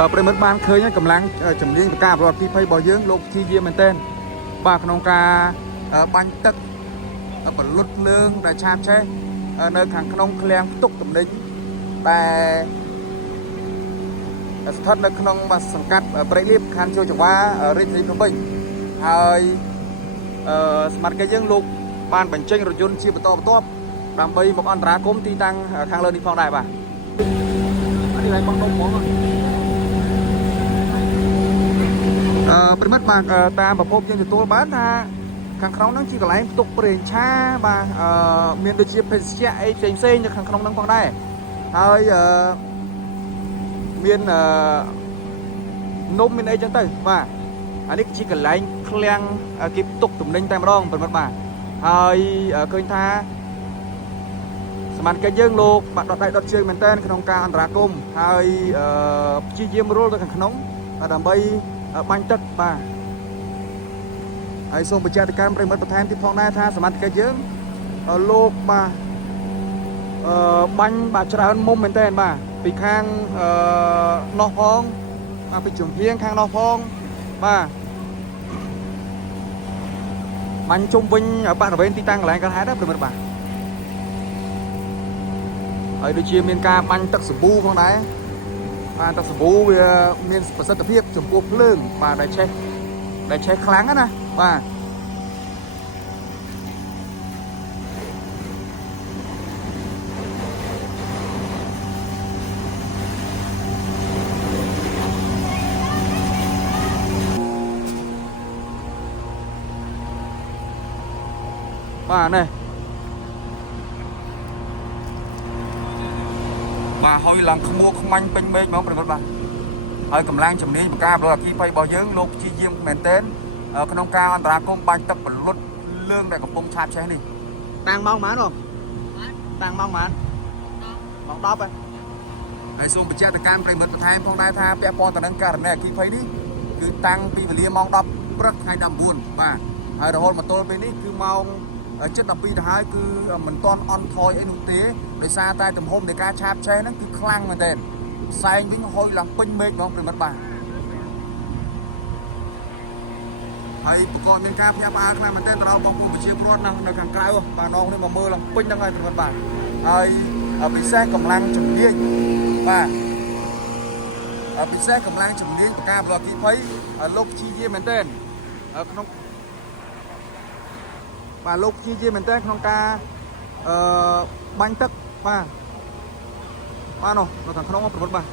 ប្រិមិត្តបានឃើញកម្លាំងចម្រៀងប្រកាសប្រវត្តិពីភ័យរបស់យើងលោកជាយាមមែនទែនបាទក្នុងការបាញ់ទឹកបលុតភ្លើងដែលឆាបឆេះនៅខាងក្នុងឃ្លាំងផ្ទុកទំនិញដែលស្ថិតនៅក្នុងសង្កាត់ព្រៃលៀបខណ្ឌជួរចង្វារាជធានីភ្នំពេញហើយសមាជិកយើងលោកបានបញ្ចេញរថយន្តជាបន្តបន្ទាប់ដើម្បីមកអន្តរាគមន៍ទីតាំងខាងលើនេះផងដែរបាទនេះឡើងបងដុំហ្មងប្រិមិត្តបាទតាមប្រភពយើងទទួលបានថាខាងក្នុងហ្នឹងជាកន្លែងផ្ទុកប្រេងឆាបាទមានដូចជាភេសជ្ជៈអីផ្សេងៗនៅខាងក្នុងហ្នឹងផងដែរហើយមាននំមានអីចឹងទៅបាទអានេះជាកន្លែងឃ្លាំងគេផ្ទុកទំនិញតែម្ដងប្រិមិត្តបាទហើយឃើញថាសមាជិកយើងលោកបាត់ដុតដៃដុតជើងមែនតើក្នុងការអន្តរាគមន៍ហើយព្យាយាមរុលទៅខាងក្នុងដើម្បីបាញ់ទឹកបាទហើយសូមបញ្ជាក់ទៅកាន់ប្រិមិត្តបន្ថែមទៀតផងដែរថាសមាជិកយើងលោកបាទបាញ់បាទច្រើនមុំមែនតើបាទពីខាងនោះផងពីជំហៀងខាងនោះផងបាទបាញ់ជុំវិញបរិវេណទីតាំងកន្លែងកើតហេតុដែរប្រិមិត្តបាទហើយដូចជាមានការបាញ់ទឹកសាប៊ូផងដែរបាទទឹកសាប៊ូវាមានប្រសិទ្ធភាពចំពោះភ្លើងបាទដែលឆេះខ្លាំងណាបាទបាទនេះបាទហើយឡើងខ្មួខ្មាញ់ពេញមេឃមកប្រិមិត្តបាទហើយកម្លាំងជំនាញបង្ការប្រអគីភ័យរបស់យើងលោកជាយាមមែនទែនក្នុងការអន្តរាគមន៍បាញ់ទឹកបលុតលឿងដែលកំពុងឆាបឆេះនេះតាំងម៉ោងប៉ុន្មានតាំងម៉ោងប៉ុន្មានម៉ោង10ហើយសូមបញ្ជាក់ទៅកាន់ប្រិមិត្តបន្ថែមផងដែរថាពាក់ព័ន្ធទៅនឹងករណីអគីភ័យនេះគឺតាំងពីវេលាម៉ោង10ព្រឹកថ្ងៃ19បាទហើយរហូតមកទល់ពេលនេះគឺម៉ោង7:12ទៅហើយគឺមិនទាន់អន់ថយអីនោះទេដោយសារតែទំហំនៃការឆាបឆេះហ្នឹងគឺខ្លាំងមែនទែនផ្សែងវិញហុយឡើងពេញមេឃហ្មងប្រិមិត្តបាទហើយប្រកបមានការភ្ញាក់ផ្អើលខ្លាំងមែនទែនទៅដល់បងប្អូនប្រជាពលរដ្ឋនៅខាងក្រៅបាទនងនេះមកមើលឡើងពេញហ្នឹងហើយប្រិមិត្តបាទហើយពិសេសកម្លាំងជំនាញបាទពិសេសកម្លាំងជំនាញបង្ការប្រអគីភ័យលោកជាយាមមែនទែនក្នុងបាទលោកជាយាមមែនតើក្នុងការបាញ់ទឹកបាទនោះនៅខាងក្នុងប្រវត្តិបាទ